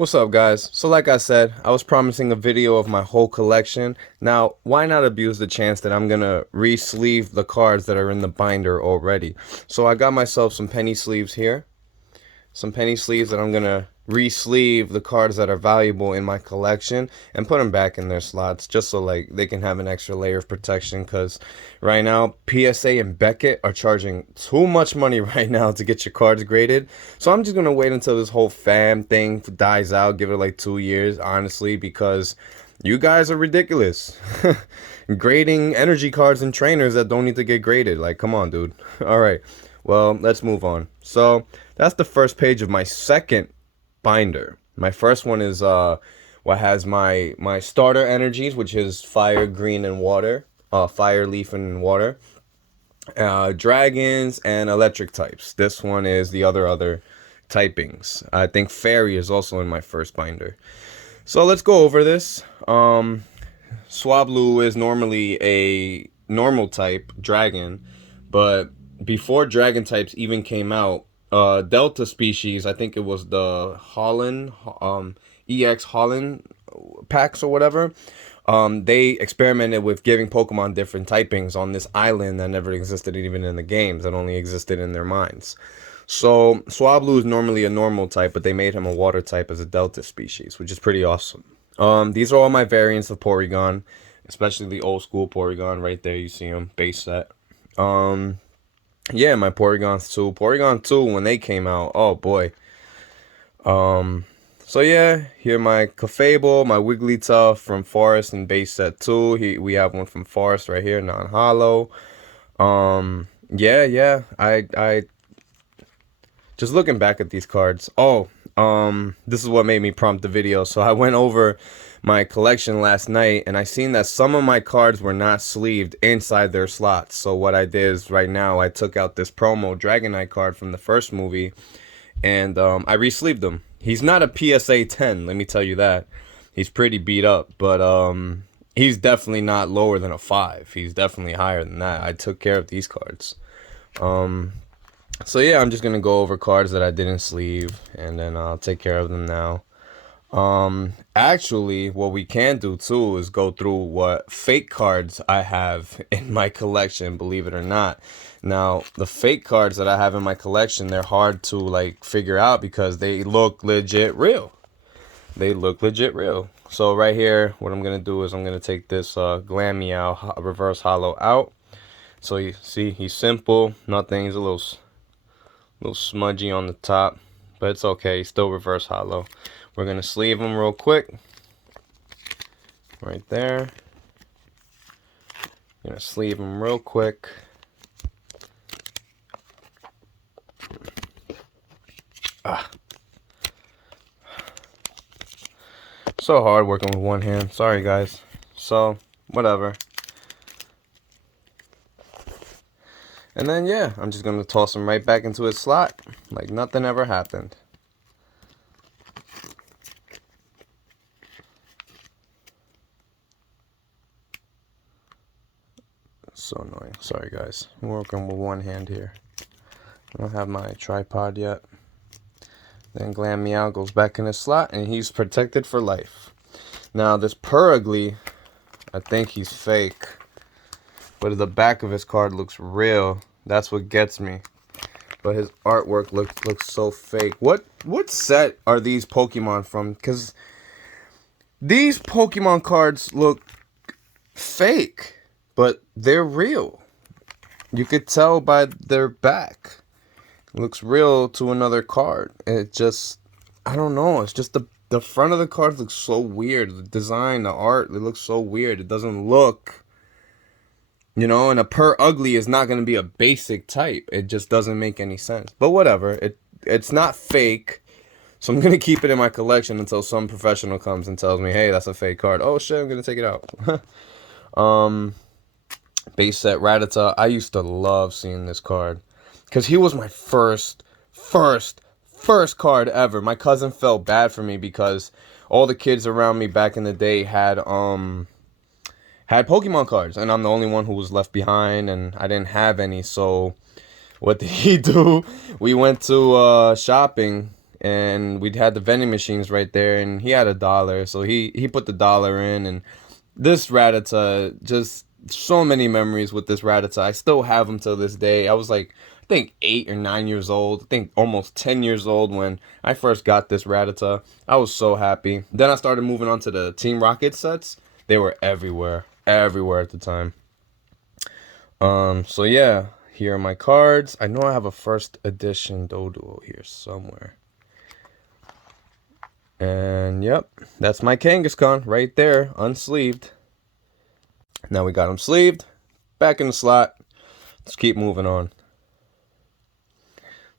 What's up, guys? So like I said, I was promising a video of my whole collection. Now, why not abuse the chance that I'm gonna re-sleeve the cards that are in the binder already? So I got myself some penny sleeves here. Some penny sleeves that I'm gonna re-sleeve the cards that are valuable in my collection and put them back in their slots just so like they can have an extra layer of protection, because right now PSA and Beckett are charging too much money right now to get your cards graded. So I'm just gonna wait until this whole fam thing dies out, give it like 2 years, honestly, because you guys are ridiculous. Grading energy cards and trainers that don't need to get graded. Like, come on, dude. All right. Well, let's move on. So that's the first page of my second binder. My first one is what has my starter energies, which is fire, green, and water. Fire, leaf, and water. Dragons and electric types. This one is the other typings. I think fairy is also in my first binder. So let's go over this. Swablu is normally a normal type dragon, but before dragon types even came out, Delta species, I think it was the Holland, EX Holland packs or whatever, they experimented with giving Pokemon different typings on this island that never existed even in the games, that only existed in their minds. So Swablu is normally a normal type, but they made him a water type as a Delta species, which is pretty awesome. These are all my variants of Porygon, especially the old school Porygon right there. You see them, base set. Yeah, my Porygons too. Porygon 2, when they came out, oh boy. So yeah, here my Clefable, my Wigglytuff from Forest and base set 2. We have one from Forest right here, non-hollow. Yeah, I just looking back at these cards. Oh, this is what made me prompt the video. So I went over my collection last night and I seen that some of my cards were not sleeved inside their slots. So what I did is right now I took out this promo Dragonite card from the first movie and I re-sleeved him. He's not a PSA 10, let me tell you that. He's pretty beat up, but he's definitely not lower than a 5. He's definitely higher than that. I took care of these cards. So yeah, I'm just gonna go over cards that I didn't sleeve and then I'll take care of them now. Actually, what we can do too is go through what fake cards I have in my collection, believe it or not. Now, the fake cards that I have in my collection, they're hard to like figure out because they look legit real. They look legit real. So right here, what I'm gonna do is I'm gonna take this Glameow reverse hollow out. So you see, he's simple, nothing. He's a little smudgy on the top, but it's okay. He's still reverse hollow. We're gonna sleeve him real quick. Right there. Gonna sleeve him real quick. So hard working with one hand. Sorry, guys. So, whatever. And then, yeah, I'm just gonna toss him right back into his slot like nothing ever happened. So annoying. Sorry, guys. I'm working with one hand here. I don't have my tripod yet. Then Glameow goes back in his slot, and he's protected for life. Now, this Purugly, I think he's fake. But the back of his card looks real. That's what gets me. But his artwork looks so fake. What set are these Pokemon from? Because these Pokemon cards look fake, but they're real. You could tell by their back. It looks real to another card. It just, I don't know. It's just the front of the card looks so weird. The design, the art, it looks so weird. It doesn't look, you know, and a Purugly is not going to be a basic type. It just doesn't make any sense. But whatever. It's not fake. So I'm going to keep it in my collection until some professional comes and tells me, hey, that's a fake card. Oh, shit, I'm going to take it out. Base Set Ratata. I used to love seeing this card because he was my first card ever. My cousin felt bad for me because all the kids around me back in the day had Pokemon cards, and I'm the only one who was left behind, and I didn't have any. So what did he do? We went to shopping, and we had the vending machines right there, and he had $1, so he put the dollar in, and this Rattata, just so many memories with this Rattata. I still have him till this day. I was like, I think 8 or 9 years old. I think almost 10 years old when I first got this Rattata. I was so happy. Then I started moving on to the Team Rocket sets. They were everywhere at the time. So yeah, here are my cards. I know I have a first edition Doduo here somewhere. And yep, that's my Kangaskhan right there, unsleeved. Now we got him sleeved, back in the slot. Let's keep moving on.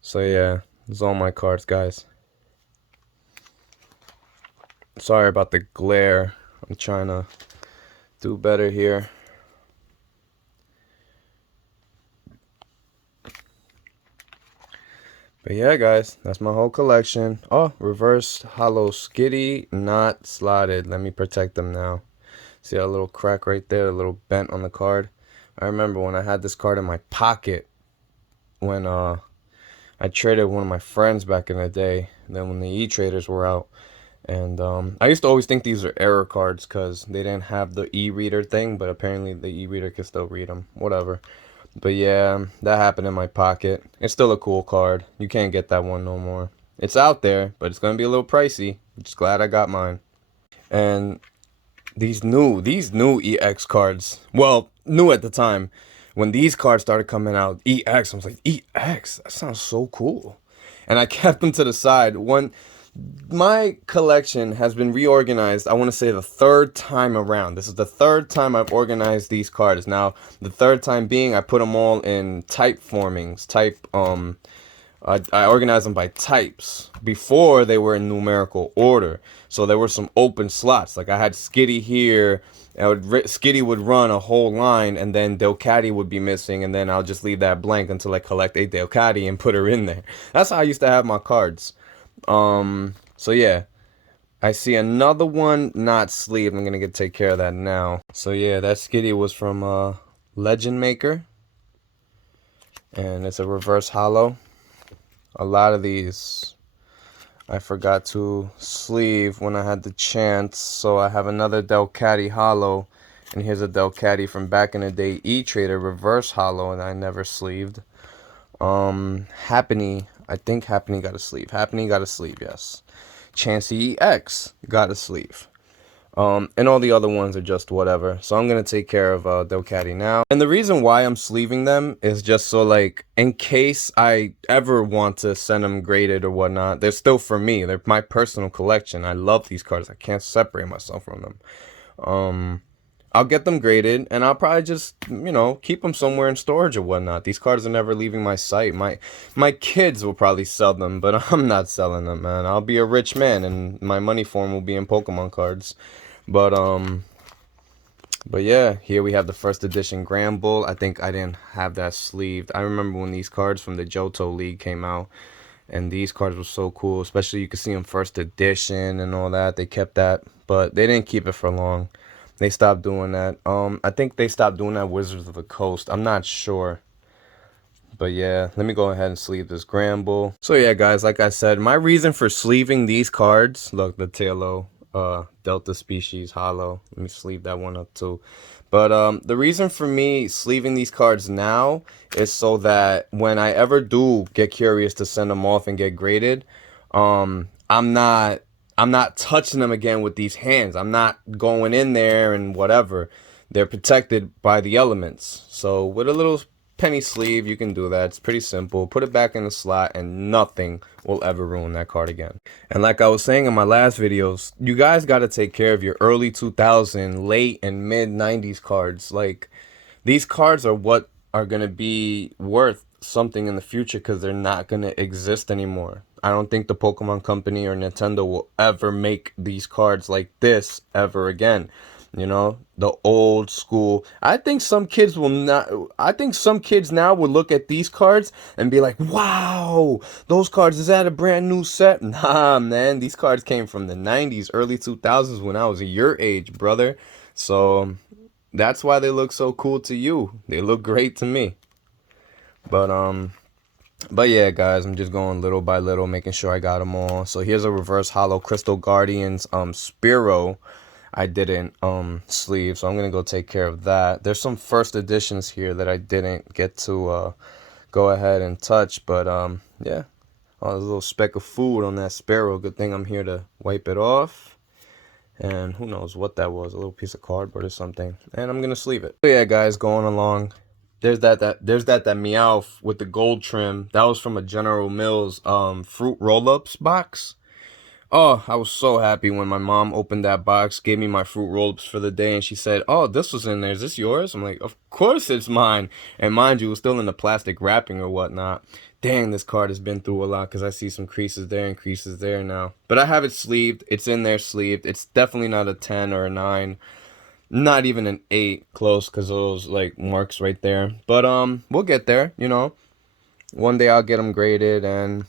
So yeah, these are all my cards, guys. Sorry about the glare. I'm trying to do better here. But yeah, guys, that's my whole collection. Oh, reverse hollow Skitty, not slotted. Let me protect them now. See that little crack right there, a little bent on the card? I remember when I had this card in my pocket when I traded one of my friends back in the day. And then when the E-traders were out. And I used to always think these are error cards because they didn't have the e-reader thing, but apparently the e-reader can still read them. Whatever. But yeah, that happened in my pocket. It's still a cool card. You can't get that one no more. It's out there, but it's going to be a little pricey. I'm just glad I got mine. And these new EX cards, well, new at the time. When these cards started coming out, EX, I was like, EX? That sounds so cool. And I kept them to the side. My collection has been reorganized, I want to say the 3rd time around. This is the 3rd time I've organized these cards. Now, the 3rd time being, I put them all in type formings. I organized them by types. Before, they were in numerical order. So there were some open slots. Like I had Skitty here. Skitty would run a whole line, and then Delcatty would be missing, and then I'll just leave that blank until I collect a Delcatty and put her in there. That's how I used to have my cards. So yeah, I see another one not sleeved. I'm gonna take care of that now. So yeah, that Skitty was from Legend Maker, and it's a reverse hollow. A lot of these I forgot to sleeve when I had the chance, so I have another Delcatty hollow, and here's a Delcatty from back in the day, E-Trader reverse hollow, and I never sleeved. Happiny, I think Happiny got a sleeve. Happiny got a sleeve, yes. Chansey EX got a sleeve. And all the other ones are just whatever. So I'm going to take care of Delcatty now. And the reason why I'm sleeving them is just so, like, in case I ever want to send them graded or whatnot, they're still for me. They're my personal collection. I love these cards. I can't separate myself from them. I'll get them graded, and I'll probably just, you know, keep them somewhere in storage or whatnot. These cards are never leaving my sight. My kids will probably sell them, but I'm not selling them, man. I'll be a rich man, and my money form will be in Pokemon cards. But yeah, here we have the first edition Granbull. I think I didn't have that sleeved. I remember when these cards from the Johto League came out, and these cards were so cool. Especially you could see them first edition and all that. They kept that, but they didn't keep it for long. They stopped doing that. I think they stopped doing that Wizards of the Coast. I'm not sure. But yeah, let me go ahead and sleeve this Granbull. So yeah, guys, like I said, my reason for sleeving these cards, look, the Tailo, Delta Species Hollow. Let me sleeve that one up too. But the reason for me sleeving these cards now is so that when I ever do get curious to send them off and get graded, I'm not touching them again with these hands. I'm not going in there and whatever. They're protected by the elements. So with a little penny sleeve, you can do that. It's pretty simple. Put it back in the slot and nothing will ever ruin that card again. And like I was saying in my last videos, you guys got to take care of your early 2000, late and mid 90s cards. Like, these cards are what are going to be worth something in the future because they're not going to exist anymore. I don't think the Pokemon Company or Nintendo will ever make these cards like this ever again. You know, the old school. I think some kids will not. I think some kids now will look at these cards and be like, wow, those cards, is that a brand new set? Nah, man, these cards came from the 90s, early 2000s when I was your age, brother. So that's why they look so cool to you. They look great to me. But But yeah, guys, I'm just going little by little, making sure I got them all. So here's a reverse hollow Crystal Guardians Spearow. I didn't sleeve, so I'm gonna go take care of that. There's some first editions here that I didn't get to go ahead and touch, but yeah. Oh, there's a little speck of food on that Spearow. Good thing I'm here to wipe it off. And who knows what that was, a little piece of cardboard or something. And I'm gonna sleeve it. So yeah, guys, going along. There's that Meowth with the gold trim. That was from a General Mills fruit roll-ups box. Oh, I was so happy when my mom opened that box, gave me my fruit roll-ups for the day, and she said, "Oh, this was in there. Is this yours?" I'm like, "Of course it's mine." And mind you, it was still in the plastic wrapping or whatnot. Dang, this card has been through a lot because I see some creases there and creases there now. But I have it sleeved. It's in there sleeved. It's definitely not a 10 or a 9. Not even an 8 close because of those like marks right there. But we'll get there, you know. One day I'll get them graded and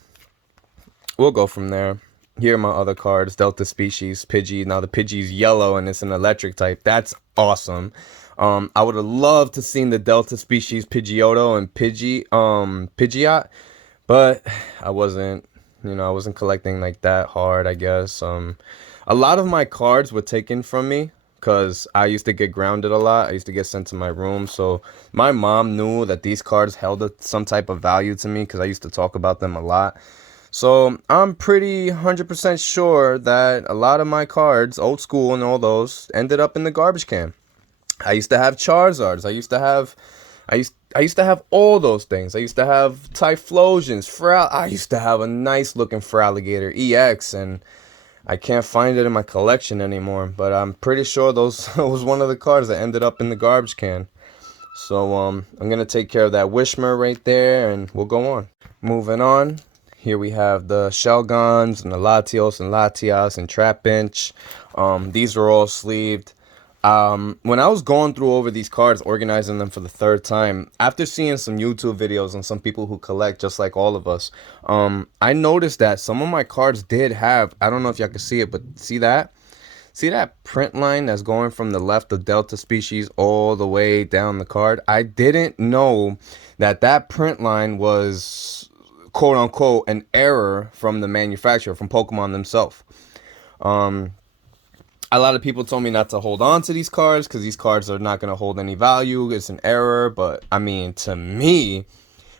we'll go from there. Here are my other cards. Delta Species, Pidgey. Now the Pidgey's yellow and it's an electric type. That's awesome. I would have loved to seen the Delta Species Pidgeotto and Pidgeot, but I wasn't, I wasn't collecting like that hard, I guess. A lot of my cards were taken from me because I used to get grounded a lot. I used to get sent to my room. So my mom knew that these cards held some type of value to me because I used to talk about them a lot. So I'm pretty 100% sure that a lot of my cards, old school and all those, ended up in the garbage can. I used to have Charizards. I used to have all those things. I used to have Typhlosions. I used to have a nice looking Feraligatr EX, and I can't find it in my collection anymore. But I'm pretty sure those was one of the cards that ended up in the garbage can. So I'm gonna take care of that Wishmer right there, and we'll go on. Moving on. Here we have the Shelgons and the Latios and Latias and Trapinch. These are all sleeved. When I was going through over these cards, organizing them for the third time, after seeing some YouTube videos on some people who collect just like all of us, I noticed that some of my cards did have, I don't know if y'all can see it, but see that? See that print line that's going from the left of Delta Species all the way down the card? I didn't know that that print line was quote unquote an error from the manufacturer, from Pokemon themselves. A lot of people told me not to hold on to these cards because these cards are not going to hold any value. It's an error. But I mean, to me,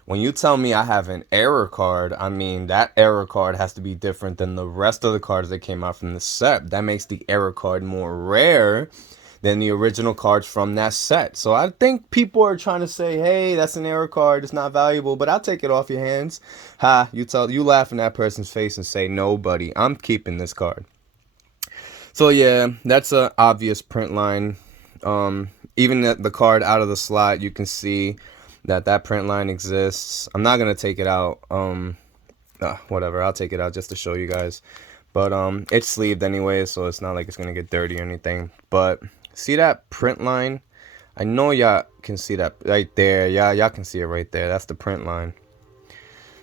when you tell me I have an error card, I mean, that error card has to be different than the rest of the cards that came out from the set. That makes the error card more rare than the original cards from that set. So I think people are trying to say, hey, that's an error card, it's not valuable, but I'll take it off your hands. Ha, you laugh in that person's face and say, no, buddy, I'm keeping this card. So yeah, that's an obvious print line. Even the card out of the slot, you can see that print line exists. I'm not gonna take it out. Whatever, I'll take it out just to show you guys. But it's sleeved anyway, so it's not like it's gonna get dirty or anything. But see that print line? I know y'all can see that right there. Y'all can see it right there. That's the print line.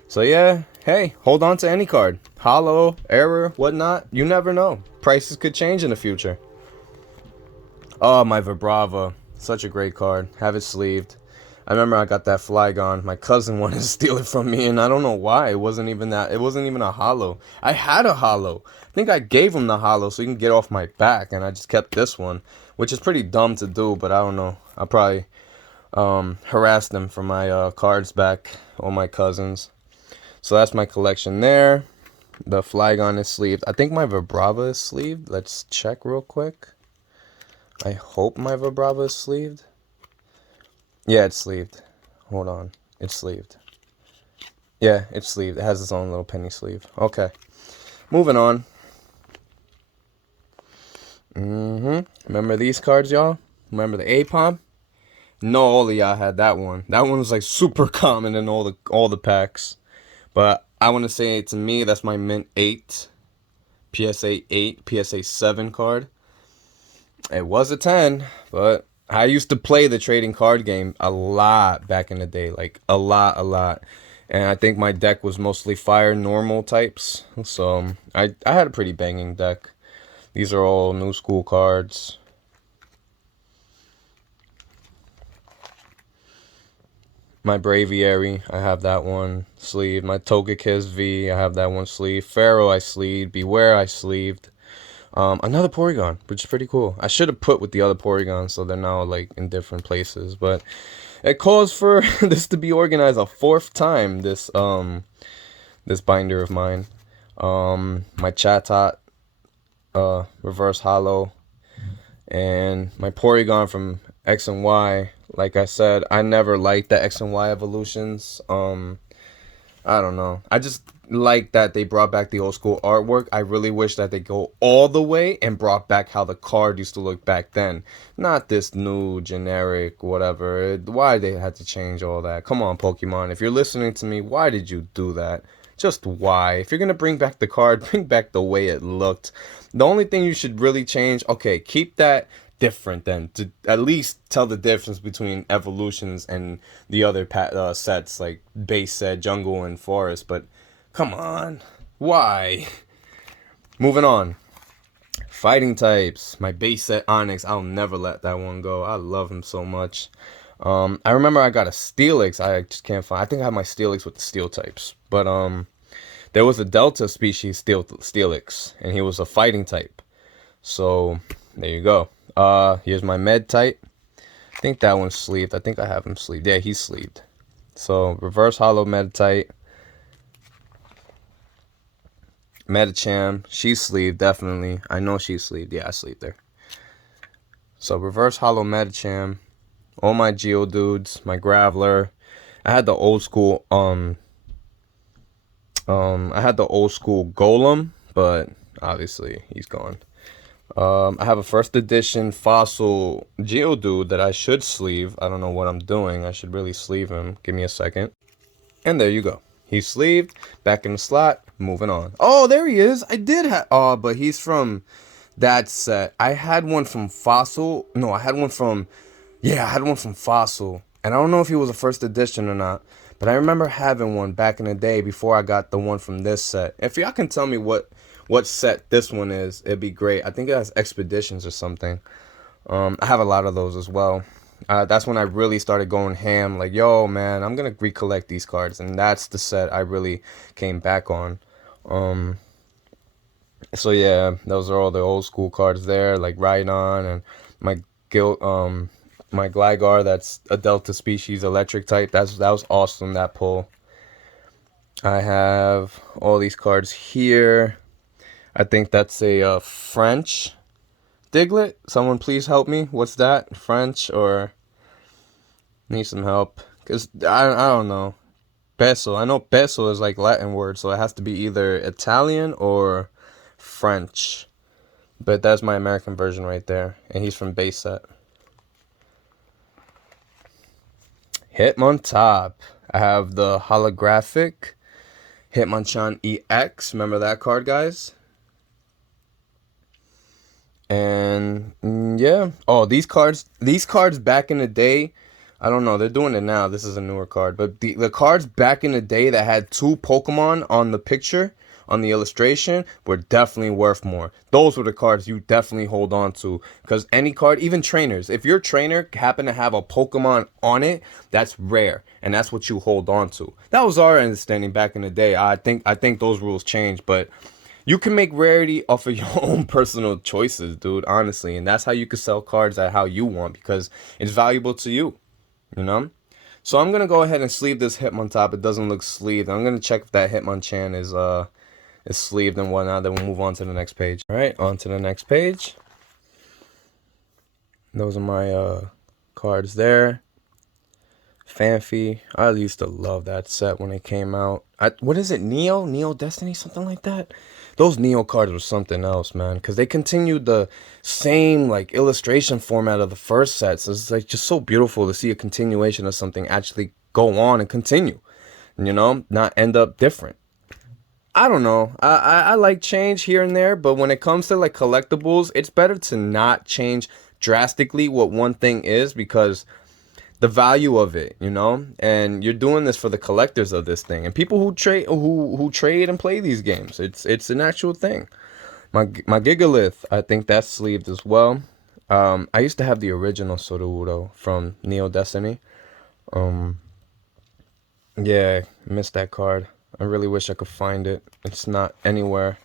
So yeah, hey, hold on to any card. Hollow, error, whatnot. You never know. Prices could change in the future. Oh, my Vibrava. Such a great card. Have it sleeved. I remember I got that Flygon. My cousin wanted to steal it from me, and I don't know why. It wasn't even a hollow. I had a hollow. I think I gave him the hollow so he can get off my back, and I just kept this one, which is pretty dumb to do, but I don't know. I probably harassed them for my cards back, all my cousins. So that's my collection there. The Flygon is sleeved. I think my Vibrava is sleeved. Let's check real quick. I hope my Vibrava is sleeved. Yeah, it's sleeved. Hold on. It's sleeved. Yeah, it's sleeved. It has its own little penny sleeve. Okay. Moving on. Remember these cards, y'all? Remember the Apom? No, all of y'all had that one. That one was like super common in all the packs. But I want to say, to me, that's my Mint 8, PSA 8, PSA 7 card. It was a 10, but I used to play the trading card game a lot back in the day. Like, a lot. And I think my deck was mostly fire normal types. So, I had a pretty banging deck. These are all new school cards. My Braviary, I have that one sleeved. My Togekiss V, I have that one sleeved. Pharaoh, I sleeved. Beware, I sleeved. Another Porygon, which is pretty cool. I should have put with the other Porygons, so they're now like in different places. But it calls for this to be organized a fourth time. This binder of mine. My Chatot, reverse hollow, and my Porygon from X and Y. Like I said, I never liked the X and Y evolutions. I don't know. I just like that they brought back the old school artwork. I really wish that they go all the way and brought back how the card used to look back then. Not this new generic whatever. Why they had to change all that? Come on, Pokemon. If you're listening to me, why did you do that? Just why? If you're going to bring back the card, bring back the way it looked. The only thing you should really change, okay, keep that different then, to at least tell the difference between evolutions and the other sets like base set, jungle, and forest. But come on, why? Moving on. Fighting types. My base set Onyx, I'll never let that one go. I love him so much. I remember I got a Steelix. I just can't find. I think I have my Steelix with the steel types. But there was a Delta species Steelix, and he was a fighting type. So there you go. Here's my med type. I think that one's sleeved. I think I have him sleeved. Yeah, he's sleeved. So reverse hollow Meditite. Medicham, she's sleeved, definitely. I know she's sleeved. Yeah, I sleeved her. So reverse hollow Medicham. All my Geodudes, my Graveler. I had the old school I had the old school Golem, but obviously he's gone. I have a first edition fossil Geodude that I should sleeve. I don't know what I'm doing. I should really sleeve him. Give me a second. And there you go. He's sleeved. Back in the slot. Moving on. Oh, there he is. I did have... Oh, but he's from that set. I had one from Fossil. No, I had one from... Yeah, I had one from Fossil. And I don't know if he was a first edition or not. But I remember having one back in the day before I got the one from this set. If y'all can tell me what set this one is, it'd be great. I think it has Expeditions or something. I have a lot of those as well. That's when I really started going ham. Like, yo, man, I'm going to recollect these cards. And that's the set I really came back on. So, yeah, those are all the old school cards there. Like Rhydon and my my Gligar, that's a Delta species electric type. That was awesome, that pull. I have all these cards here. I think that's a French Diglett. Someone please help me. What's that? French or need some help? Because I don't know. Peso. I know peso is like Latin word, so it has to be either Italian or French. But that's my American version right there. And he's from base set. Hitmonchan. I have the holographic Hitmonchan EX. Remember that card, guys? And yeah. Oh, these cards back in the day, I don't know, they're doing it now. This is a newer card, but the cards back in the day that had 2 Pokemon on the picture, on the illustration, were definitely worth more. Those were the cards you definitely hold on to, because any card, even trainers, if your trainer happen to have a Pokemon on it, that's rare, and that's what you hold on to. That was our understanding back in the day. I think those rules changed, but you can make rarity off of your own personal choices, dude, honestly. And that's how you can sell cards at how you want, because it's valuable to you, you know? So I'm going to go ahead and sleeve this Hitmontop. It doesn't look sleeved. I'm going to check if that Hitmonchan is sleeved and whatnot. Then we'll move on to the next page. All right, on to the next page. Those are my cards there. Phanpy. I used to love that set when it came out. What is it? Neo Destiny? Something like that? Those Neo cards were something else, man. Because they continued the same, like, illustration format of the first sets. So it's, like, just so beautiful to see a continuation of something actually go on and continue. You know? Not end up different. I don't know. I like change here and there. But when it comes to, like, collectibles, it's better to not change drastically what one thing is, because the value of it, you know, and you're doing this for the collectors of this thing and people who trade and play these games. It's an actual thing. My Gigalith, I think that's sleeved as well. I used to have the original Sudowoodo from Neo Destiny. Yeah, missed that card. I really wish I could find it. It's not anywhere.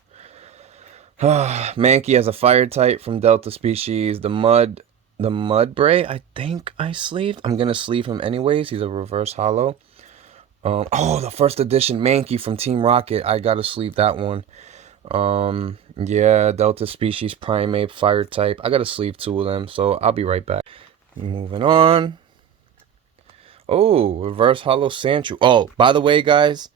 Mankey has a fire type from Delta species. The Mudbray, I think I sleeved. I'm gonna sleeve him anyways. He's a reverse hollow. Oh, the first edition Mankey from Team Rocket. I gotta sleeve that one. Yeah, Delta species primate fire type. I gotta sleeve 2 of them, so I'll be right back. Moving on. Oh, reverse hollow Sandshrew. Oh, by the way, guys,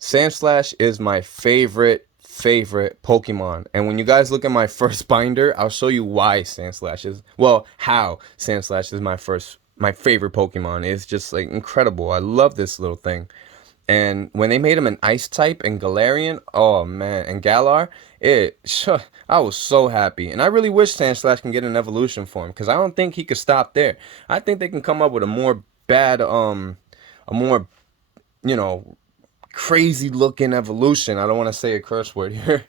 Sandslash is my favorite Pokemon. And when you guys look at my first binder, I'll show you why Sandslash is, well, how Sandslash is my favorite Pokemon. It's just like incredible. I love this little thing. And when they made him an ice type and Galarian, oh man, and Galar, I was so happy. And I really wish Sandslash can get an evolution form, because I don't think he could stop there. I think they can come up with a more you know, crazy looking evolution. I don't want to say a curse word here.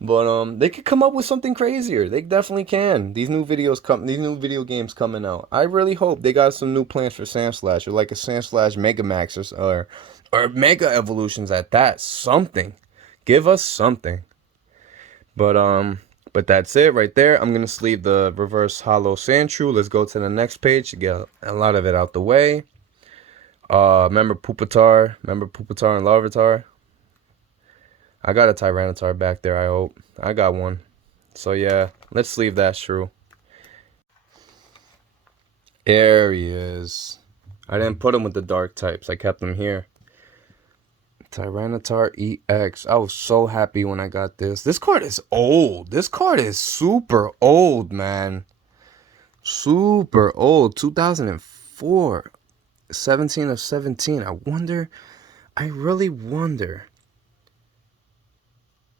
But they could come up with something crazier. They definitely can. These new video games coming out. I really hope they got some new plans for Sandslash, or like a Sandslash Megamax, or Mega Evolutions at that. Something. Give us something. But that's it right there. I'm gonna sleeve the reverse hollow Sandshrew. Let's go to the next page to get a lot of it out the way. Remember Pupitar and Larvitar? I got a Tyranitar back there, I hope. I got one. So yeah, let's sleeve that shrew. There he is. I didn't put him with the dark types. I kept him here. Tyranitar EX. I was so happy when I got this. This card is old. This card is super old, man. Super old. 2004. 17 of 17. I really wonder.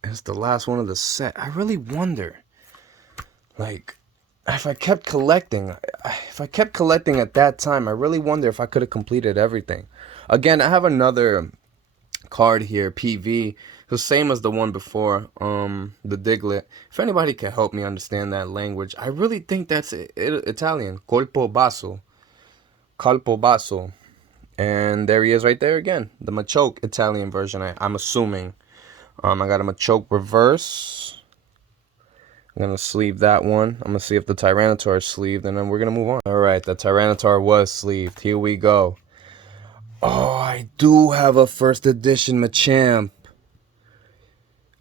It's the last one of the set. I really wonder, like, if I kept collecting at that time, I really wonder if I could have completed everything. Again, I have another card here, PV, the same as the one before, the Diglett. If anybody can help me understand that language, I really think that's Italian. Colpo basso. And there he is right there again, the Machoke Italian version, I'm assuming. I got a Machoke reverse. I'm going to sleeve that one. I'm going to see if the Tyranitar is sleeved, and then we're going to move on. Alright, the Tyranitar was sleeved. Here we go. Oh, I do have a first edition Machamp.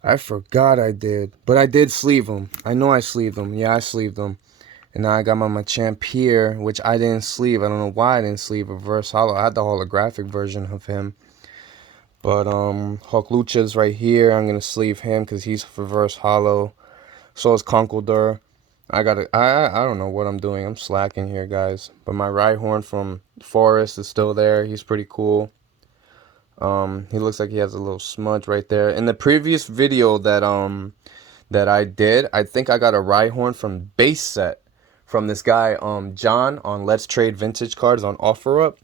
I forgot I did. But I did sleeve him. I know I sleeved him. Yeah, I sleeved him. And now I got my Machamp here, which I didn't sleeve. I don't know why I didn't sleeve reverse hollow. I had the holographic version of him. But Hawklucha's right here. I'm gonna sleeve him because he's reverse hollow. So is Conkeldurr. I don't know what I'm doing. I'm slacking here, guys. But my Rhyhorn from Forest is still there. He's pretty cool. He looks like he has a little smudge right there. In the previous video that I did, I think I got a Rhyhorn from base set from this guy John on Let's Trade Vintage Cards on OfferUp.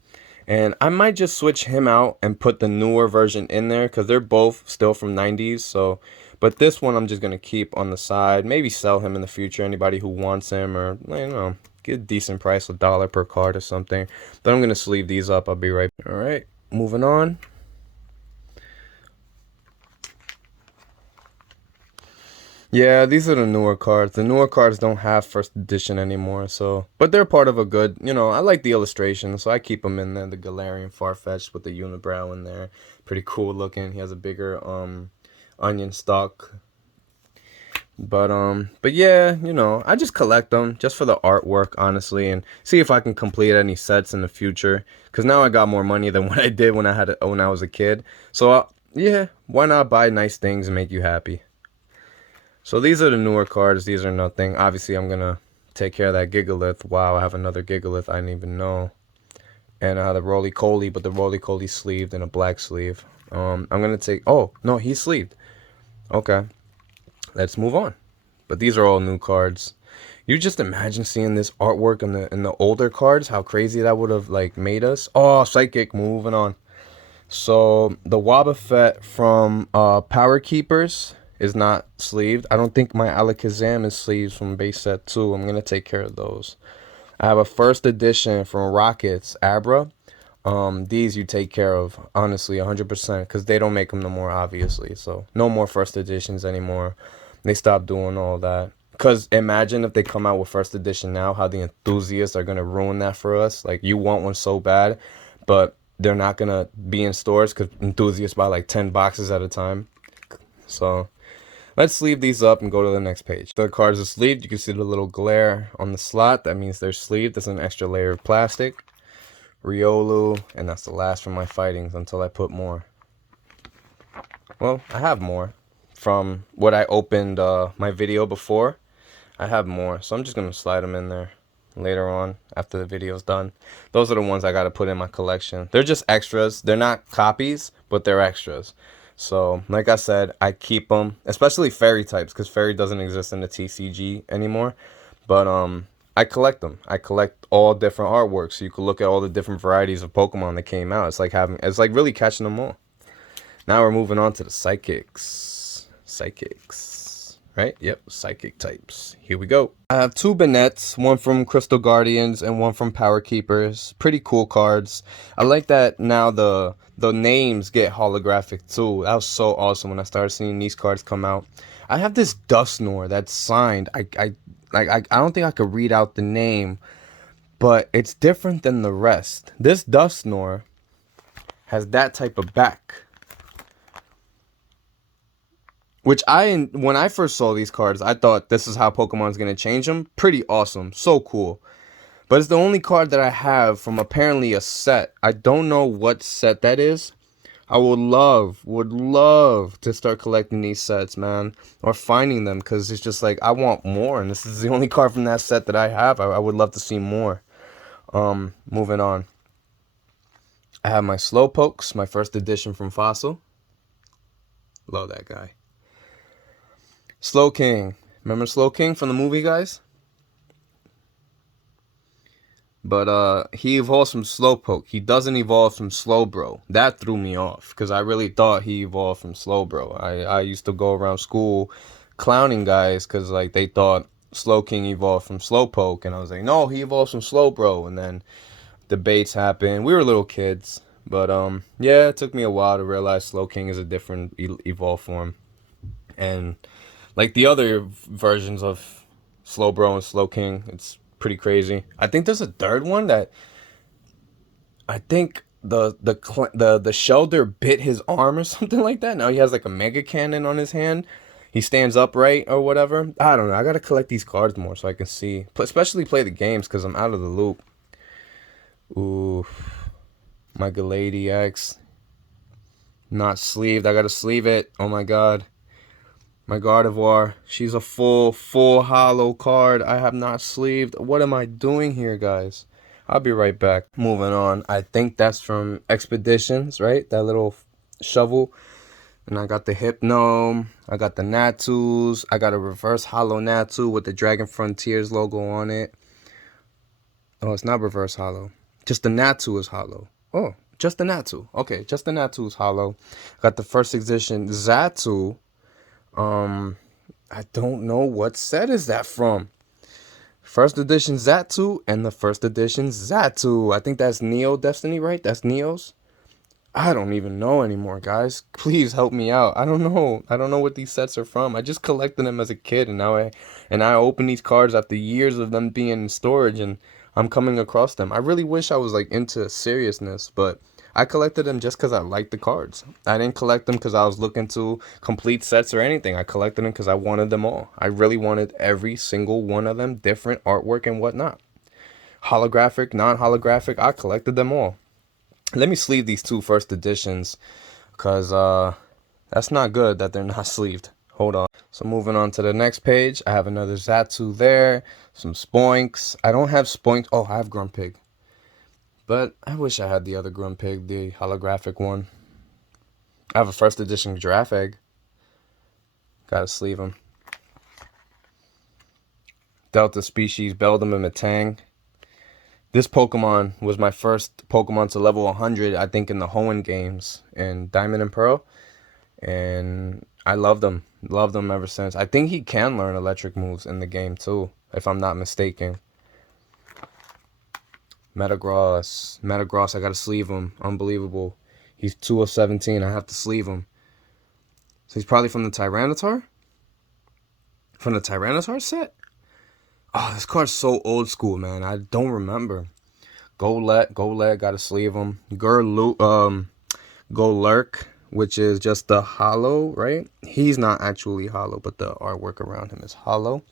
And I might just switch him out and put the newer version in there, because they're both still from 90s. So, but this one I'm just going to keep on the side. Maybe sell him in the future. Anybody who wants him, or, you know, get a decent price, $1 per card or something. But I'm going to sleeve these up. I'll be right back. All right, moving on. Yeah, these are the newer cards. The newer cards don't have first edition anymore, so, but they're part of a good, you know, I like the illustrations, so I keep them in there. The Galarian Farfetch'd with the unibrow in there. Pretty cool looking. He has a bigger onion stalk. But yeah, you know, I just collect them just for the artwork, honestly, and see if I can complete any sets in the future, cuz now I got more money than what I did when I was a kid. So, yeah, why not buy nice things and make you happy? So these are the newer cards. These are nothing. Obviously, I'm going to take care of that Gigalith. Wow, I have another Gigalith. I didn't even know. And I had a Roly-Poly, but the Roly-Poly sleeved in a black sleeve. I'm going to take... Oh, no, he's sleeved. Okay. Let's move on. But these are all new cards. You just imagine seeing this artwork in the older cards. How crazy that would have, like, made us. Oh, Psychic. Moving on. So, the Wobbuffet from Power Keepers is not sleeved. I don't think my Alakazam is sleeved from base set 2. I'm going to take care of those. I have a first edition from Rockets, Abra. These you take care of, honestly, 100%, because they don't make them no more, obviously. So no more first editions anymore. They stopped doing all that. Because imagine if they come out with first edition now, how the enthusiasts are going to ruin that for us. Like, you want one so bad, but they're not going to be in stores because enthusiasts buy like 10 boxes at a time. So let's sleeve these up and go to the next page. The cards are sleeved. You can see the little glare on the slot. That means they're sleeved. There's an extra layer of plastic. Riolu, and that's the last from my fightings until I put more. Well, I have more from what I opened my video before. I have more, so I'm just gonna slide them in there later on after the video's done. Those are the ones I gotta put in my collection. They're just extras. They're not copies, but they're extras. So, like I said, I keep them, especially fairy types, because fairy doesn't exist in the TCG anymore. But I collect them. I collect all different artworks, so you can look at all the different varieties of Pokemon that came out. It's like really catching them all. Now we're moving on to the psychics. Right? Yep, psychic types. Here we go. I have two Bannettes, one from Crystal Guardians and one from Power Keepers. Pretty cool cards. I like that now the names get holographic too. That was so awesome when I started seeing these cards come out. I have this Dusknoir that's signed. I don't think I could read out the name, but it's different than the rest. This Dusknoir has that type of back. Which when I first saw these cards, I thought this is how Pokemon's going to change them. Pretty awesome. So cool. But it's the only card that I have from apparently a set. I don't know what set that is. I would love to start collecting these sets, man. Or finding them, because it's just like, I want more. And this is the only card from that set that I have. I would love to see more. Moving on. I have my Slowpokes, my first edition from Fossil. Love that guy. Slowking. Remember Slowking from the movie, guys? But he evolves from Slowpoke. He doesn't evolve from Slowbro. That threw me off, because I really thought he evolved from Slowbro. I used to go around school clowning guys, because like they thought Slowking evolved from Slowpoke, and I was like, no, he evolves from Slowbro. And then debates happened. We were little kids, but yeah, it took me a while to realize Slowking is a different evolve form. And like the other versions of Slowbro and Slowking, it's pretty crazy. I think there's a third one that I think the shoulder bit his arm or something like that. Now he has like a mega cannon on his hand. He stands upright or whatever. I don't know. I gotta collect these cards more so I can see, especially play the games, because I'm out of the loop. Ooh, my Galady X, not sleeved. I gotta sleeve it. Oh my god. My Gardevoir, she's a full hollow card. I have not sleeved. What am I doing here, guys? I'll be right back. Moving on. I think that's from Expeditions, right? That little shovel. And I got the Hypno. I got the Natus. I got a reverse hollow Natu with the Dragon Frontiers logo on it. Oh, it's not reverse hollow. Just the Natu is hollow. Oh, just the Natu. Okay, just the Natu is hollow. I got the first edition Xatu. I don't know what set is that from. First edition Xatu and the first edition Xatu. I think that's Neo Destiny, right? That's Neo's. I don't even know anymore, guys. Please help me out. I don't know. I don't know what these sets are from. I just collected them as a kid, and now I open these cards after years of them being in storage, and I'm coming across them. I really wish I was like into seriousness, but I collected them just because I liked the cards. I didn't collect them because I was looking to complete sets or anything. I collected them because I wanted them all. I really wanted every single one of them, different artwork and whatnot. Holographic, non-holographic, I collected them all. Let me sleeve these two first editions, because that's not good that they're not sleeved. Hold on. So moving on to the next page, I have another Xatu there, some Spoinks. I don't have Spoinks. Oh, I have Grumpig. But I wish I had the other Grumpig, the holographic one. I have a first edition Giraffe Egg. Gotta sleeve him. Delta species, Beldum and Metang. This Pokemon was my first Pokemon to level 100, I think, in the Hoenn games in Diamond and Pearl. And I loved him. Loved him ever since. I think he can learn electric moves in the game too, if I'm not mistaken. Metagross, I gotta sleeve him. Unbelievable. He's 2 of 17. I have to sleeve him. So he's probably from the Tyranitar? From the Tyranitar set? Oh, this card's so old school, man. I don't remember. Golett, gotta sleeve him. Golurk, which is just the hollow, right? He's not actually hollow, but the artwork around him is hollow.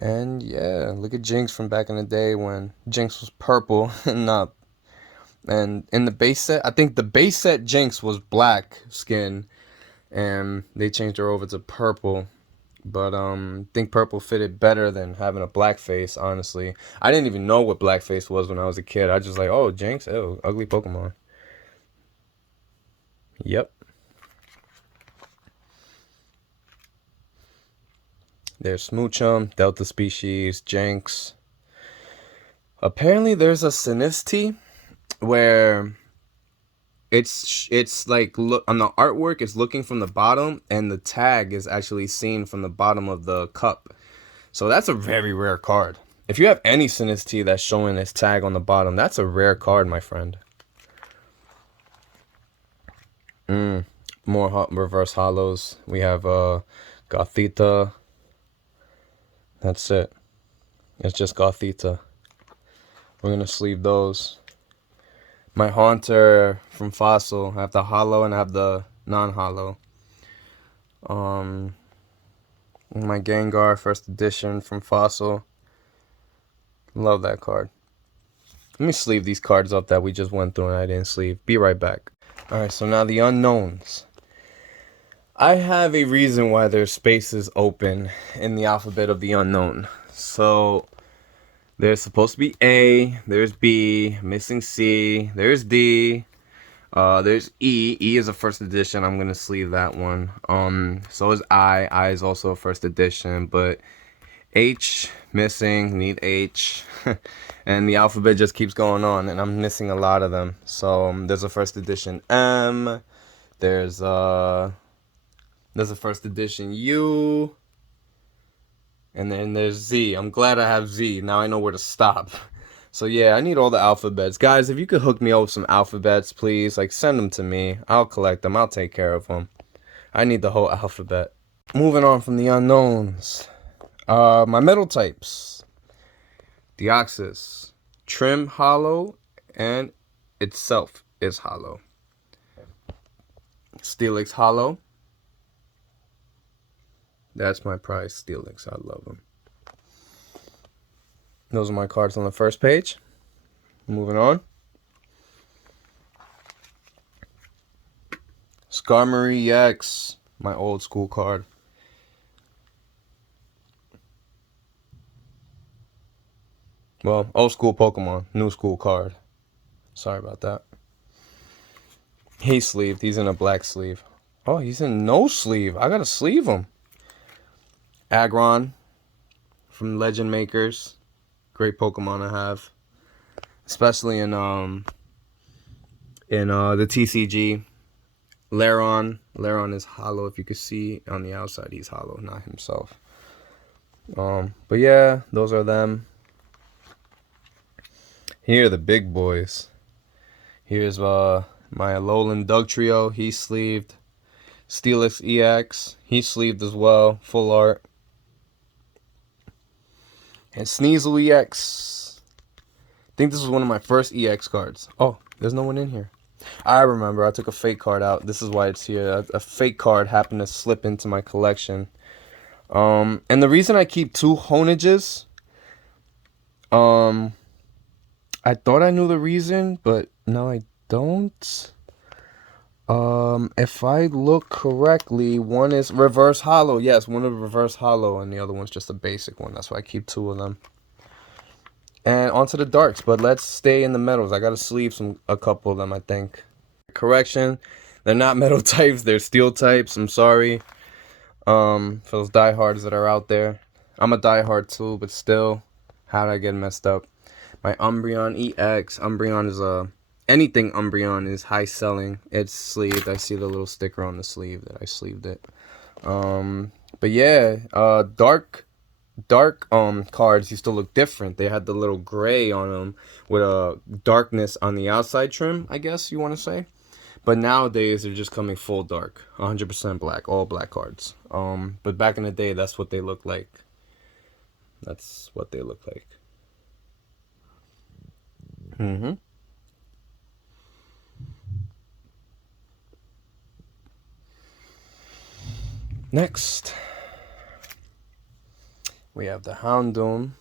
And yeah, look at Jinx from back in the day when Jinx was purple and not. And in the base set, I think the base set Jinx was black skin, and they changed her over to purple. But I think purple fitted better than having a black face, honestly. I didn't even know what blackface was when I was a kid. I just like, oh, Jinx, ew, ugly Pokemon. Yep. There's Smoochum, Delta Species, Jinx. Apparently there's a Sinistea where it's like, look on the artwork, it's looking from the bottom, and the tag is actually seen from the bottom of the cup. So that's a very rare card. If you have any Sinistea that's showing this tag on the bottom, that's a rare card, my friend. More reverse hollows. We have Gothita. That's it. It's just Gothita. We're gonna sleeve those. My Haunter from Fossil. I have the hollow and I have the non-hollow. My Gengar first edition from Fossil. Love that card. Let me sleeve these cards up that we just went through and I didn't sleeve. Be right back. Alright, so now the unknowns. I have a reason why there's spaces open in the alphabet of the unknown. So there's supposed to be A, there's B, missing C, there's D, there's E. E is a first edition. I'm gonna sleeve that one. So is I. I is also a first edition, but H missing, need H. And the alphabet just keeps going on, and I'm missing a lot of them. So there's a first edition M. There's a first edition U. And then there's Z. I'm glad I have Z. Now I know where to stop. So yeah, I need all the alphabets. Guys, if you could hook me up with some alphabets, please. Like, send them to me. I'll collect them. I'll take care of them. I need the whole alphabet. Moving on from the unknowns. My metal types. Deoxys. Trim hollow. And itself is hollow. Steelix hollow. That's my prize, Steelix. I love them. Those are my cards on the first page. Moving on. Skarmory X, my old school card. Well, old school Pokemon, new school card. Sorry about that. He's sleeved. He's in a black sleeve. Oh, he's in no sleeve. I gotta sleeve him. Aggron from Legend Makers. Great Pokemon to have. Especially in the TCG. Lairon. Lairon is hollow. If you could see on the outside, he's hollow, not himself. But yeah, those are them. Here are the big boys. Here's my Lowland Dugtrio. He's sleeved. Steelix EX. He's sleeved as well. Full art. And Sneasel EX. I think this was one of my first EX cards. Oh, there's no one in here. I remember. I took a fake card out. This is why it's here. A fake card happened to slip into my collection. And the reason I keep 2 Honages, I thought I knew the reason, but no, I don't. If I look correctly, one is reverse hollow. Yes, one is reverse hollow, and the other one's just a basic one. That's why I keep 2 of them. And onto the darks, but let's stay in the metals. I gotta sleeve a couple of them, I think. Correction, they're not metal types, they're steel types. I'm sorry. For those diehards that are out there. I'm a diehard too, but still, how did I get messed up? My Umbreon EX. Umbreon is anything Umbreon is high selling. It's sleeved. I see the little sticker on the sleeve that I sleeved it. But yeah, dark dark cards used to look different. They had the little gray on them with a darkness on the outside trim, I guess you want to say. But nowadays they're just coming full dark, 100% black, all black cards. But back in the day, that's what they look like. That's what they look like. Next, we have the Hound Doom.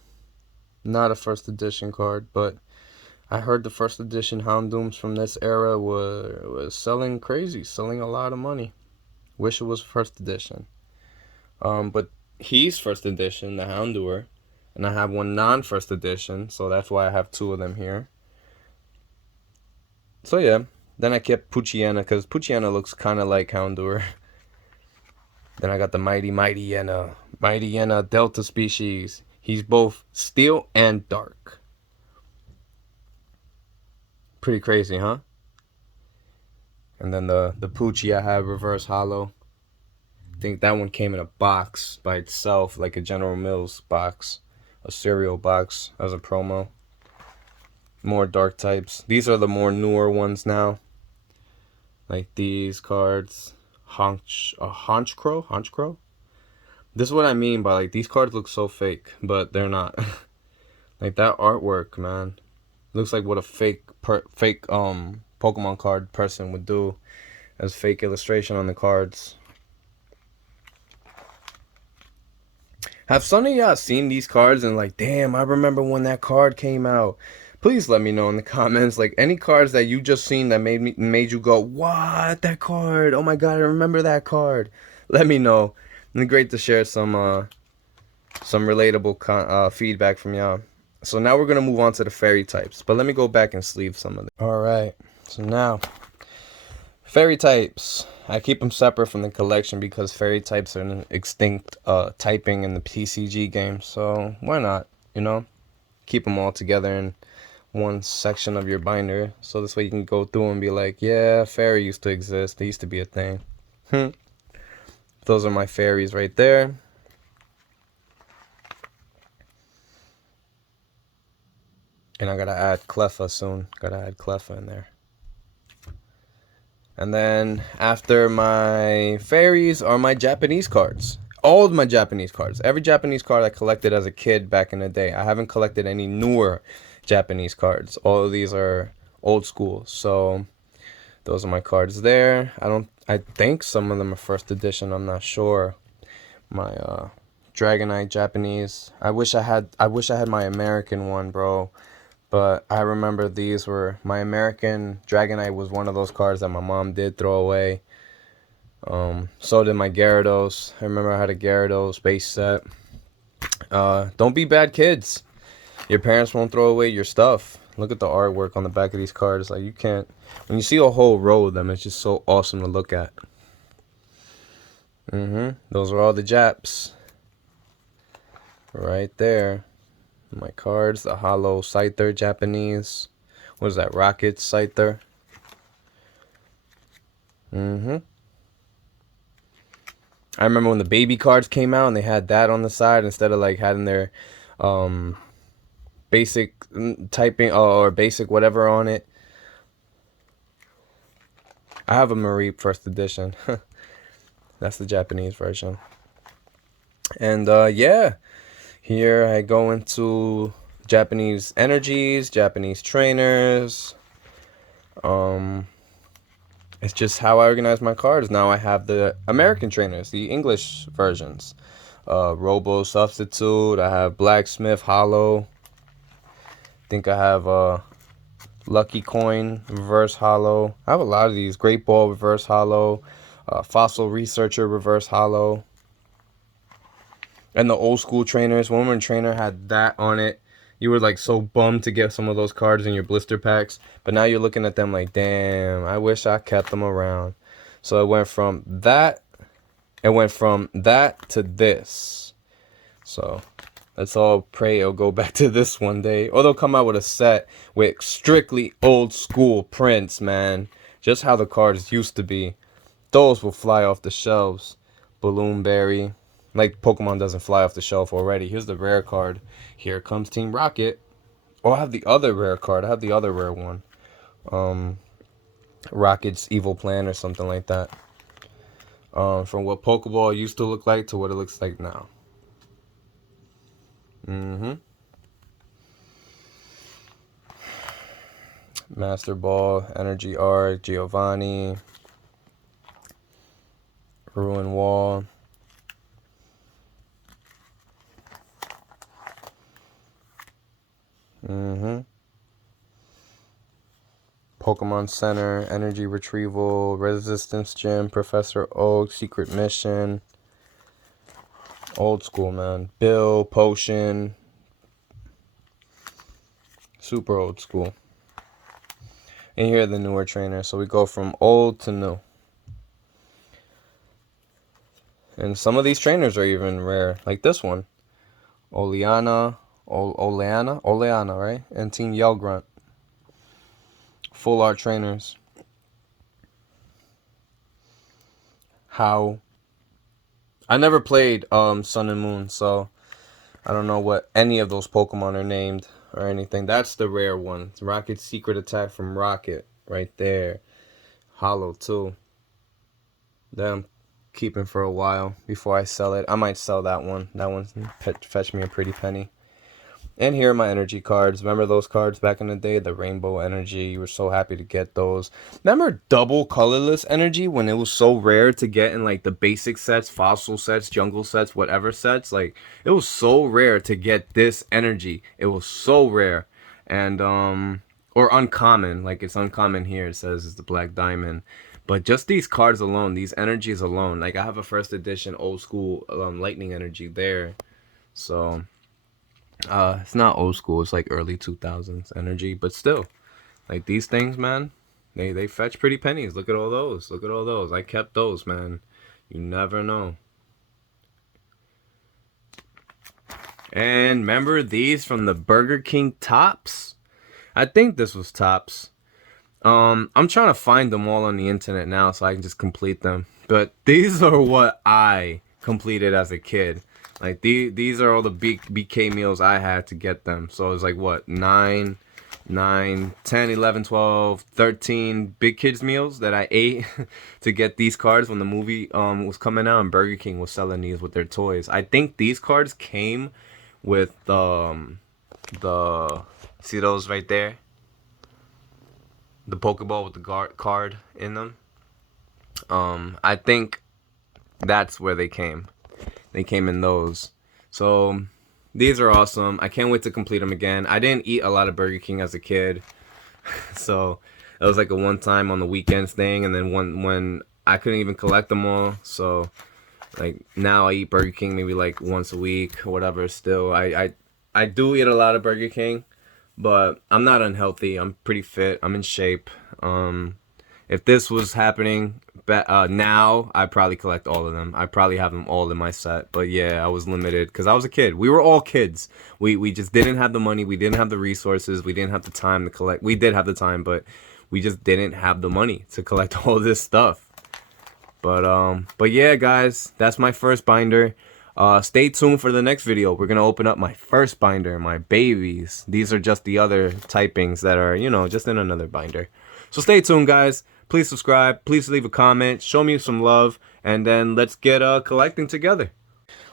Not a first edition card, but I heard the first edition Hound Dooms from this era was selling crazy, selling a lot of money. Wish it was first edition. But he's first edition, the Houndour, and I have one non-first edition, so that's why I have two of them here. So yeah, then I kept Poochyena, because Poochyena looks kind of like Houndour. Then I got the Mighty Yena Delta species. He's both steel and dark. Pretty crazy, huh? And then the Poochie I have reverse hollow. I think that one came in a box by itself, like a General Mills box, a cereal box as a promo. More dark types. These are the more newer ones now. Like these cards. Honchkrow? This is what I mean by, like, these cards look so fake, but they're not. Like that artwork, man. Looks like what a fake Pokemon card person would do as fake illustration on the cards. Have some of y'all seen these cards and like, damn, I remember when that card came out? Please let me know in the comments, like any cards that you just seen that made you go, what, that card? Oh my god, I remember that card. Let me know. It's great to share some relatable feedback from y'all. So now we're gonna move on to the fairy types, but let me go back and sleeve some of them. All right, so now fairy types. I keep them separate from the collection because fairy types are an extinct typing in the PCG game. So why not, you know, keep them all together in one section of your binder. So this way you can go through and be like, yeah, fairy used to exist. They used to be a thing. Those are my fairies right there. And I gotta add Cleffa soon. Gotta add Cleffa in there. And then after my fairies are my Japanese cards. All of my Japanese cards. Every Japanese card I collected as a kid back in the day. I haven't collected any newer Japanese cards. All of these are old school. So those are my cards there. I think some of them are first edition. I'm not sure. My Dragonite Japanese. I wish I had my American one, bro. But I remember these were, my American Dragonite was one of those cards that my mom did throw away. So did my Gyarados. I remember I had a Gyarados base set. Don't be bad kids. Your parents won't throw away your stuff. Look at the artwork on the back of these cards. Like, you can't, when you see a whole row of them, it's just so awesome to look at. Those are all the Japs. Right there. My cards, the Hollow Scyther Japanese. What is that? Rocket Scyther. I remember when the baby cards came out and they had that on the side instead of like having their basic typing or basic whatever on it. I have a Marie first edition. That's the Japanese version. And yeah. Here I go into Japanese energies, Japanese trainers. It's just how I organize my cards. Now I have the American trainers, the English versions. Robo Substitute. I have Blacksmith Hollow. I think I have Lucky Coin Reverse Hollow. I have a lot of these. Great Ball Reverse Hollow. Fossil Researcher Reverse Hollow. And the old school trainers, when trainer had that on it, you were like so bummed to get some of those cards in your blister packs. But now you're looking at them like, damn, I wish I kept them around. So it went from that to this. So let's all pray it'll go back to this one day. Or they'll come out with a set with strictly old school prints, man. Just how the cards used to be. Those will fly off the shelves. Balloon Berry. Like Pokemon doesn't fly off the shelf already. Here's the rare card. Here comes Team Rocket. Oh, I have the other rare card. I have the other rare one. Rocket's Evil Plan or something like that. From what Pokeball used to look like to what it looks like now. Master Ball, Energy Arc, Giovanni, Ruin Wall. Pokemon Center, Energy Retrieval, Resistance Gym, Professor Oak, Secret Mission. Old school, man. Bill, Potion. Super old school. And here are the newer trainers. So we go from old to new. And some of these trainers are even rare. Like this one. Oleana, right? And Team Yell Grunt. Full art trainers. How? I never played Sun and Moon, so I don't know what any of those Pokemon are named or anything. That's the rare one. It's Rocket's Secret Attack from Rocket. Right there. Hollow too. That I'm keeping for a while before I sell it. I might sell that one. That one fetched me a pretty penny. And here are my energy cards. Remember those cards back in the day? The rainbow energy. You were so happy to get those. Remember double colorless energy when it was so rare to get in like the basic sets, fossil sets, jungle sets, whatever sets? Like it was so rare to get this energy. It was so rare. And or uncommon. Like it's uncommon here. It says it's the black diamond. But just these cards alone, these energies alone. Like I have a first edition old school lightning energy there. So it's not old school, it's like early 2000s energy, but still, like these things, man, they fetch pretty pennies. Look at all those. Look at all those. I kept those, man. You never know. And remember these from the Burger King Tops? I think this was Tops. I'm trying to find them all on the internet now so I can just complete them. But these are what I completed as a kid. Like these are all the BK meals I had to get them. So it was like what, 9, 10, 11, 12, 13 big kids meals that I ate to get these cards when the movie was coming out and Burger King was selling these with their toys. I think these cards came with the see those right there? The Pokeball with the card in them. I think that's where they came. They came in those. So these are awesome. I can't wait to complete them again. I didn't eat a lot of Burger King as a kid. So it was like a one time on the weekends thing. And then when I couldn't even collect them all. So like now I eat Burger King maybe like once a week or whatever. Still, I do eat a lot of Burger King. But I'm not unhealthy. I'm pretty fit. I'm in shape. If this was happening now, I'd probably collect all of them. I probably have them all in my set. But yeah, I was limited because I was a kid. We were all kids. We just didn't have the money. We didn't have the resources. We didn't have the time to collect. We did have the time, but we just didn't have the money to collect all this stuff. But yeah, guys, that's my first binder. Stay tuned for the next video. We're going to open up my first binder, my babies. These are just the other typings that are, you know, just in another binder. So stay tuned, guys. Please subscribe. Please leave a comment. Show me some love. And then let's get collecting together.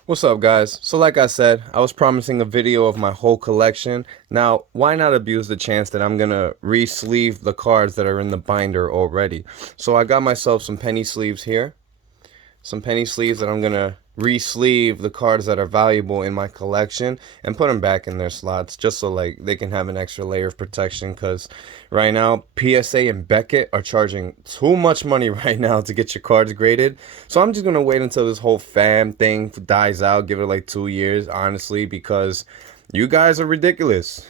What's up, guys? So like I said, I was promising a video of my whole collection. Now, why not abuse the chance that I'm going to re-sleeve the cards that are in the binder already? So I got myself some penny sleeves here. Some penny sleeves that I'm going to re-sleeve the cards that are valuable in my collection and put them back in their slots just so like they can have an extra layer of protection, because right now PSA and Beckett are charging too much money right now to get your cards graded. So I'm just gonna wait until this whole fam thing dies out, give it like 2 years, honestly, because you guys are ridiculous.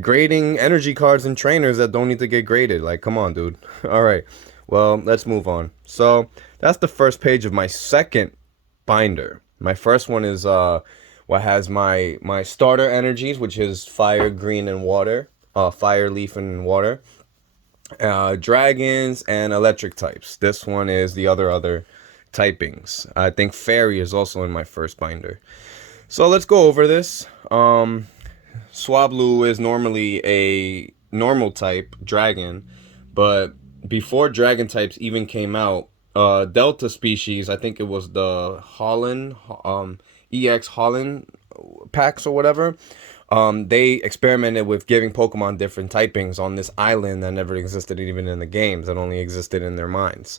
Grading energy cards and trainers that don't need to get graded. Like, come on, dude. All right, well, let's move on. So that's the first page of my second binder. My first one is what has my starter energies, which is fire, green, and water. Fire, leaf, and water. Dragons and electric types. This one is the other typings. I think Fairy is also in my first binder. So let's go over this. Swablu is normally a normal type dragon, but before dragon types even came out, Delta species, I think it was the Holland, EX Holland packs or whatever, they experimented with giving Pokemon different typings on this island that never existed even in the games, that only existed in their minds.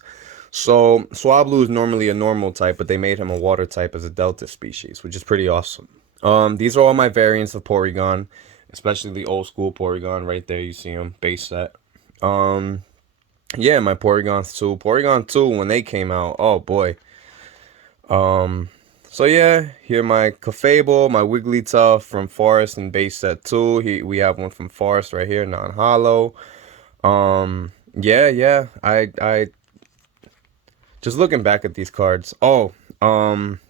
So Swablu is normally a normal type, but they made him a water type as a Delta species, which is pretty awesome. These are all my variants of Porygon, especially the old school Porygon right there. You see them, base set. Yeah, my Porygons too. Porygon 2, when they came out, oh boy. So yeah, here my Clefable, my Wigglytuff from Forest and base set 2. We have one from Forest right here, non-holo. Yeah, I just looking back at these cards. Oh,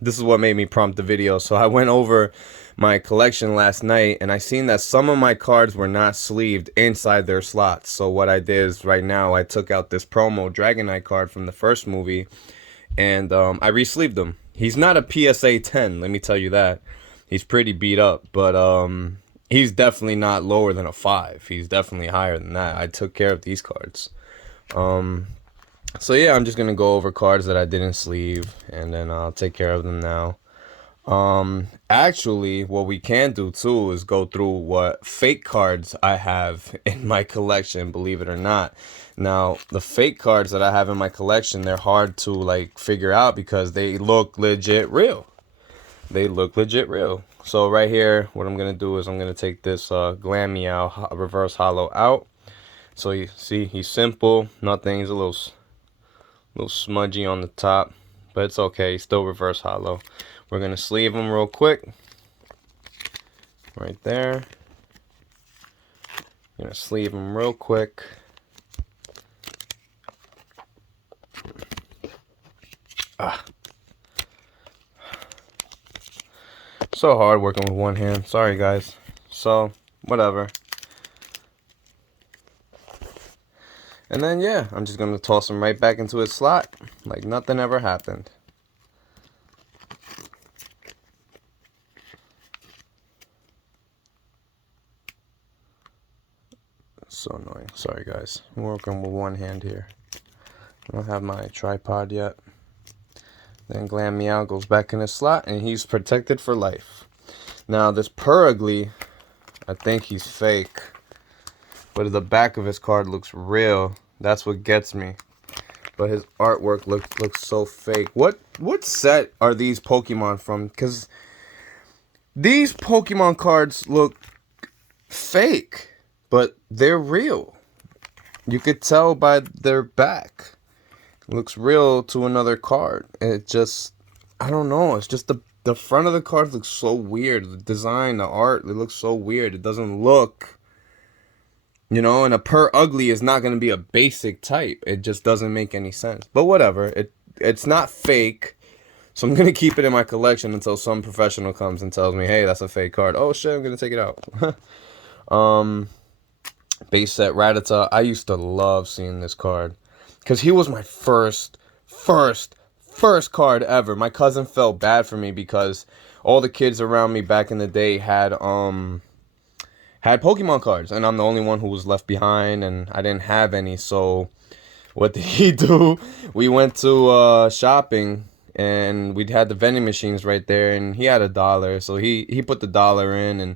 this is what made me prompt the video. So I went over my collection last night and I seen that some of my cards were not sleeved inside their slots. So what I did is right now I took out this promo Dragonite card from the first movie and I re-sleeved him. He's not a PSA 10, let me tell you that. He's pretty beat up, but he's definitely not lower than a 5. He's definitely higher than that. I took care of these cards. So yeah, I'm just gonna go over cards that I didn't sleeve, and then I'll take care of them now. Actually, what we can do too is go through what fake cards I have in my collection, believe it or not. Now, the fake cards that I have in my collection, they're hard to like figure out because they look legit real. They look legit real. So right here, what I'm gonna do is I'm gonna take this Glameow reverse holo out. So you see, he's simple, nothing. He's a little smudgy on the top, but it's okay. He's still reverse holo. We're gonna sleeve him real quick. Right there. Gonna sleeve him real quick. So hard working with one hand. Sorry guys. So whatever. And then yeah, I'm just gonna toss him right back into his slot like nothing ever happened. So annoying. Sorry guys. I'm working with one hand here. I don't have my tripod yet. Then Glameow goes back in his slot and he's protected for life. Now this Purugly, I think he's fake, but the back of his card looks real. That's what gets me. But his artwork looks so fake. What set are these Pokemon from? Because these Pokemon cards look fake, but they're real. You could tell by their back. It looks real to another card. And it just, I don't know. It's just the front of the card looks so weird. The design, the art, it looks so weird. It doesn't look, you know, and a Purugly is not going to be a basic type. It just doesn't make any sense. But whatever. It's not fake. So I'm going to keep it in my collection until some professional comes and tells me, hey, that's a fake card. Oh shit, I'm going to take it out. Base Set Ratata. I used to love seeing this card because he was my first card ever. My cousin felt bad for me because all the kids around me back in the day had Pokemon cards, and I'm the only one who was left behind, and I didn't have any. So what did he do? We went to shopping, and we'd had the vending machines right there, and he had $1, so he put the $1 in, and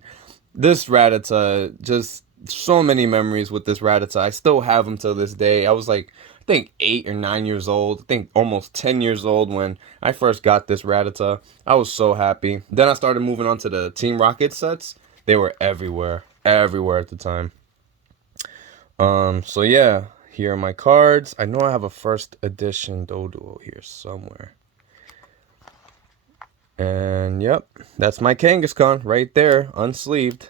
this Rattata, just so many memories with this Rattata. I still have him till this day. I was like, I think 8 or 9 years old. I think almost 10 years old when I first got this Rattata. I was so happy. Then I started moving on to the Team Rocket sets. They were everywhere at the time. So yeah, here are my cards. I know I have a first edition Doduo here somewhere. And yep, that's my Kangaskhan right there, unsleeved.